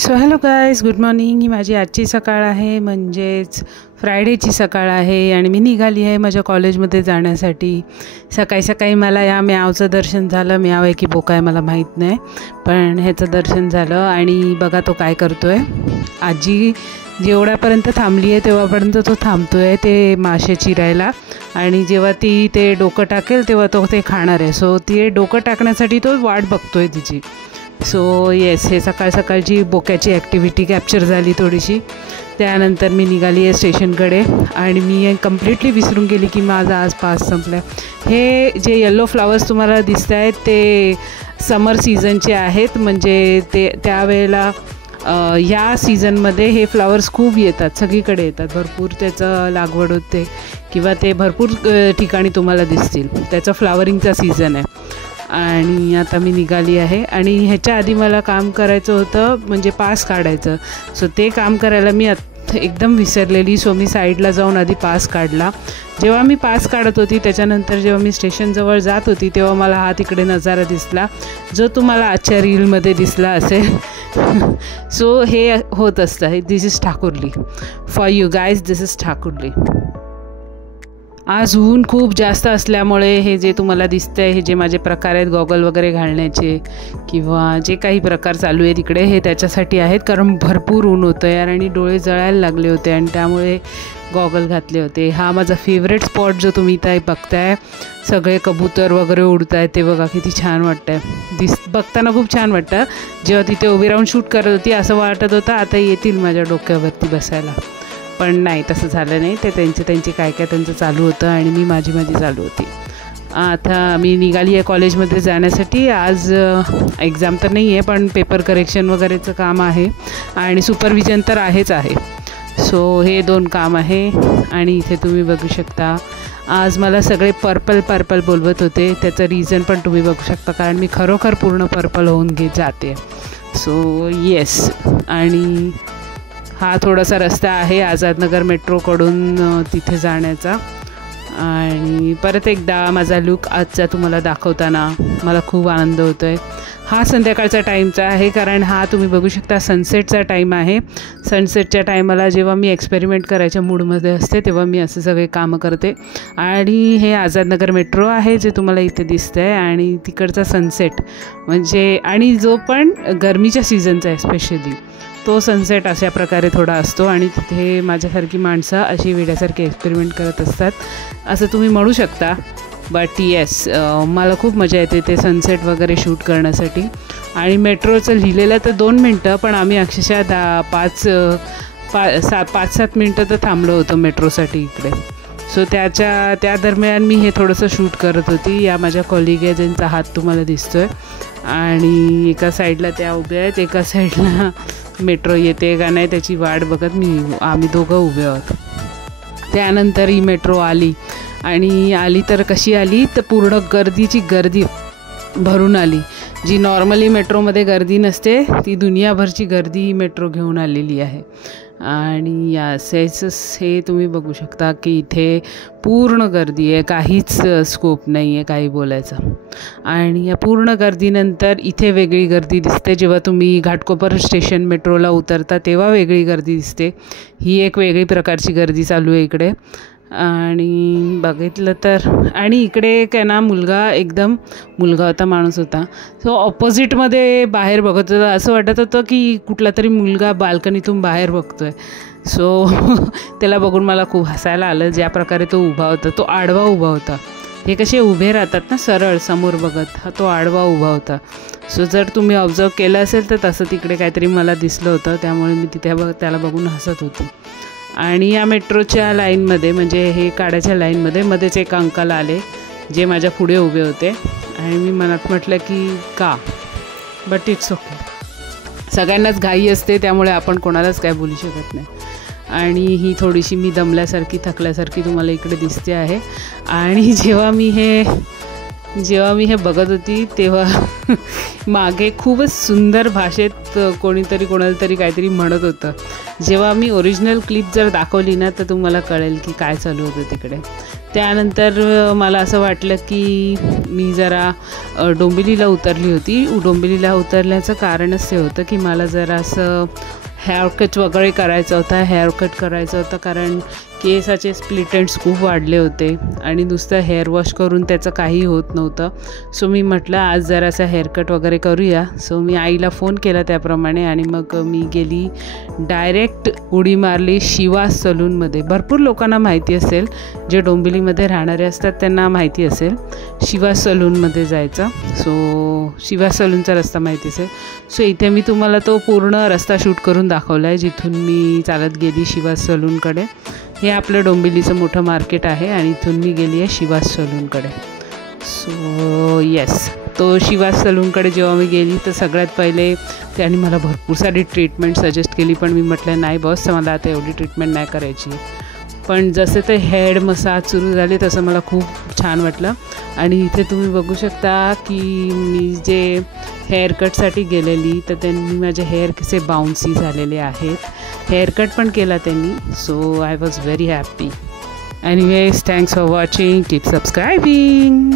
So hello guys, good morning. ही माझी आजची सकाळ आहे, म्हणजेच फ्रायडेची सकाळ आहे आणि मी निघाली आहे माझ्या कॉलेजमध्ये जाण्यासाठी. सकाळी सकाळी मला या म्यावचं दर्शन झालं. म्याव आहे की बोका आहे मला माहीत नाही, पण ह्याचं दर्शन झालं. आणि बघा तो काय करतो आहे. आजी जेवढ्यापर्यंत थांबली आहे तेव्हापर्यंत तो थांबतो आहे ते मासे चिरायला, आणि जेव्हा ती ते डोकं टाकेल तेव्हा तो ते खाणार आहे. सो ती डोकं टाकण्यासाठी तो वाट बघतो आहे तिची. सो येस, हे सकाळ सकाळची बोक्याची ॲक्टिव्हिटी कॅप्चर झाली थोडीशी. त्यानंतर मी निघाली आहे स्टेशनकडे आणि मी कम्प्लिटली विसरून गेली की माझा आज पास संपला आहे. हे जे येलो फ्लावर्स तुम्हाला दिसत आहेत ते समर सीझनचे आहेत, म्हणजे ते त्यावेळेला ह्या सीझनमध्ये हे फ्लावर्स खूप येतात, सगळीकडे येतात, भरपूर त्याचं लागवड होते किंवा ते भरपूर ठिकाणी तुम्हाला दिसतील. त्याचं फ्लावरिंगचा सीझन आहे. आणि आता मी निघाली आहे आणि ह्याच्या आधी मला काम करायचं होतं, म्हणजे पास काढायचं. सो ते काम करायला मी एकदम विसरलेली. सो मी साईडला जाऊन आधी पास काढला. जेव्हा मी पास काढत होती त्याच्यानंतर जेव्हा मी स्टेशनजवळ जात होती तेव्हा मला हा तिकडे नजारा दिसला, जो तुम्हाला आजच्या रीलमध्ये दिसला असेल. सो हे होत असतं. This is Thakurli for you guys, this is Thakurli. आज ऊन खूप जास्त असल्यामुळे हे जे तुम्हाला दिसतं आहे, हे जे माझे प्रकार आहेत गॉगल वगैरे घालण्याचे किंवा जे काही प्रकार चालू आहे तिकडे, हे त्याच्यासाठी आहेत, कारण भरपूर ऊन होतं यार आणि डोळे जळायला लागले होते आणि त्यामुळे गॉगल घातले होते. हा माझा फेवरेट स्पॉट जो तुम्ही इथे बघताय, सगळे कबूतर वगैरे उडत आहेत ते बघा, किती छान वाटतं आहे. बघताना खूप छान वाटतं. जेव्हा तिथे उभी राहून शूट करत होती असं वाटत होतं आता येतील माझ्या डोक्यावरती बसायला, पण नाही, तसं झालं नाही. ते त्यांचे काय त्यांचं चालू होतं आणि मी माझी चालू होती. आता मी निघाली आहे कॉलेजमध्ये जाण्यासाठी. आज एक्झाम तर नाही आहे, पण पेपर करेक्शन वगैरेचं काम आहे आणि सुपरविजन तर आहेच आहे. सो हे 2 काम आहे. आणि इथे तुम्ही बघू शकता आज मला सगळे पर्पल बोलवत होते. त्याचं रिझन पण तुम्ही बघू शकता, कारण मी खरोखर पूर्ण पर्पल होऊन जाते. So yes. आणि हा थोडासा रस्ता आहे आझादनगर मेट्रोकडून तिथे जाण्याचा. आणि परत एकदा माझा लुक आजचा तुम्हाला दाखवताना मला खूप आनंद होतो आहे. हा संध्याकाळचा टाईमचा आहे, कारण हा तुम्ही बघू शकता सनसेटचा टाईम आहे. सनसेटच्या टाईमाला जेव्हा मी एक्सपेरिमेंट करायच्या मूडमध्ये असते तेव्हा मी असे सगळे कामं करते. आणि हे आझादनगर मेट्रो आहे जे तुम्हाला इथे दिसतं आहे, आणि तिकडचा सनसेट म्हणजे, आणि जो पण गरमीच्या सीझनचा आहे स्पेशली, तो सनसेट अशा प्रकारे थोडा असतो. आणि तिथे माझ्यासारखी माणसं अशी वेड्यासारखी एक्सपेरिमेंट करत असतात असं तुम्ही म्हणू शकता. बट येस, मला खूप मजा येते ते सनसेट वगैरे शूट करण्यासाठी. आणि मेट्रोचं लिहिलेलं तर 2 मिनटं, पण आम्ही अक्षरशः 5-7 मिनटं तर थांबलो होतो मेट्रोसाठी इकडे. सो त्या दरम्यान मी हे थोडंसं शूट करत होती. या माझ्या कॉलिग आहे ज्यांचा हात तुम्हाला दिसतो आहे, आणि एका साईडला त्या उभ्या आहेत, एका साईडला मेट्रो येते का नाही त्याची वाट बघत आम्ही दोघं उभे आहोत. त्यानंतर ही मेट्रो आली, आणि आली तर कशी आली तर पूर्ण गर्दी भरून आली. जी नॉर्मली मेट्रोमध्ये गर्दी नसते ती दुनियाभरची गर्दी ही मेट्रो घेऊन आलेली आहे. आणि हे तुम्ही बघू शकता की इथे पूर्ण गर्दी आहे, काहीच स्कोप नाही आहे काही बोलायचं. आणि या पूर्ण गर्दीनंतर इथे वेगळी गर्दी दिसते. जेव्हा तुम्ही घाटकोपर स्टेशन मेट्रोला उतरता तेव्हा वेगळी गर्दी दिसते. ही एक वेगळी प्रकारची गर्दी चालू आहे इकडे. आणि बघितलं तर, आणि इकडे काय ना मुलगा होता, माणूस होता. सो ऑपोजिटमध्ये बाहेर बघत होता. असं वाटत होतं की कुठला तरी मुलगा बाल्कनीतून बाहेर बघतो आहे. सो त्याला बघून मला खूप हसायला आलं. ज्या प्रकारे तो उभा होता, तो आडवा उभा होता. हे कसे उभे राहतात ना सरळ समोर बघत, तो आडवा उभा होता. सो जर तुम्ही ऑब्झर्व केलं असेल तर तसं तिकडे काहीतरी मला दिसलं होतं, त्यामुळे मी तिथे त्याला बघून हसत होती. आणि या मेट्रोच्या लाईनमध्ये, म्हणजे हे काढायच्या लाईनमध्ये मध्येच एक अंकल आले जे माझ्या पुढे उभे होते. आणि मी मनात म्हटलं की का, बट इट्स ओके. सगळ्यांनाच घाई असते त्यामुळे आपण कोणालाच काय बोलू शकत नाही. आणि ही थोडीशी मी दमल्यासारखी थकल्यासारखी तुम्हाला इकडे दिसते आहे. आणि जेव्हा मी हे बघत होती तेव्हा मागे खूपच सुंदर भाषेत कोणाला तरी काहीतरी म्हणत होतं. जेव्हा मी ओरिजिनल क्लिप जर दाखवली ना तर तुम्हाला कळेल की काय चालू होतं तिकडे. त्यानंतर मला असं वाटलं की मी जरा डोंबिवलीला उतरली होती. डोंबिवलीला उतरल्याचं कारणच ते होतं की मला जरा असं हेअरकट वगैरे करायचा होता कारण केसाचे स्प्लिट एंड्स खूप वाढले होते आणि नुसतं हेअर वॉश करून त्याचं काही होत नव्हतं. सो मी म्हटलं आज जरासा हेअरकट वगैरे करूया. सो मी आईला फोन केला त्याप्रमाणे आणि मग मी गेली डायरेक्ट उडी मारली शिवा सलूनमध्ये. भरपूर लोकांना माहिती असेल, जे डोंबिवलीमध्ये राहणारे असतात त्यांना माहिती असेल शिवा सलूनमध्ये जायचं. सो शिवा सलूनचा रस्ता माहिती असेल. सो इथे मी तुम्हाला तो पूर्ण रस्ता शूट करून दाखवला आहे, जिथून मी चालत गेली शिवा सलूनकडे. हे आपलं डोंबिवलीचं मोठं मार्केट आहे आणि इथून मी गेली आहे शिवास सलूनकडे. सो येस, तो शिवास सलूनकडे जेव्हा मी गेली तर सगळ्यात पहिले त्यांनी मला भरपूर सारी ट्रीटमेंट सजेस्ट केली, पण मी म्हटलं नाही बॉस, मला आता एवढी ट्रीटमेंट नाही करायची. पण जसे ते हेड मसाज सुरू झाले तसं मला खूप छान वाटलं. आणि इथे तुम्ही बघू शकता की मी जे हेअरकटसाठी गेलेली तर त्यांनी माझे हेअर कसे बाउन्सी झालेले आहेत. हेअरकट पण केला त्यांनी. So I was very happy. Anyways, thanks for watching. Keep सबस्क्रायबिंग.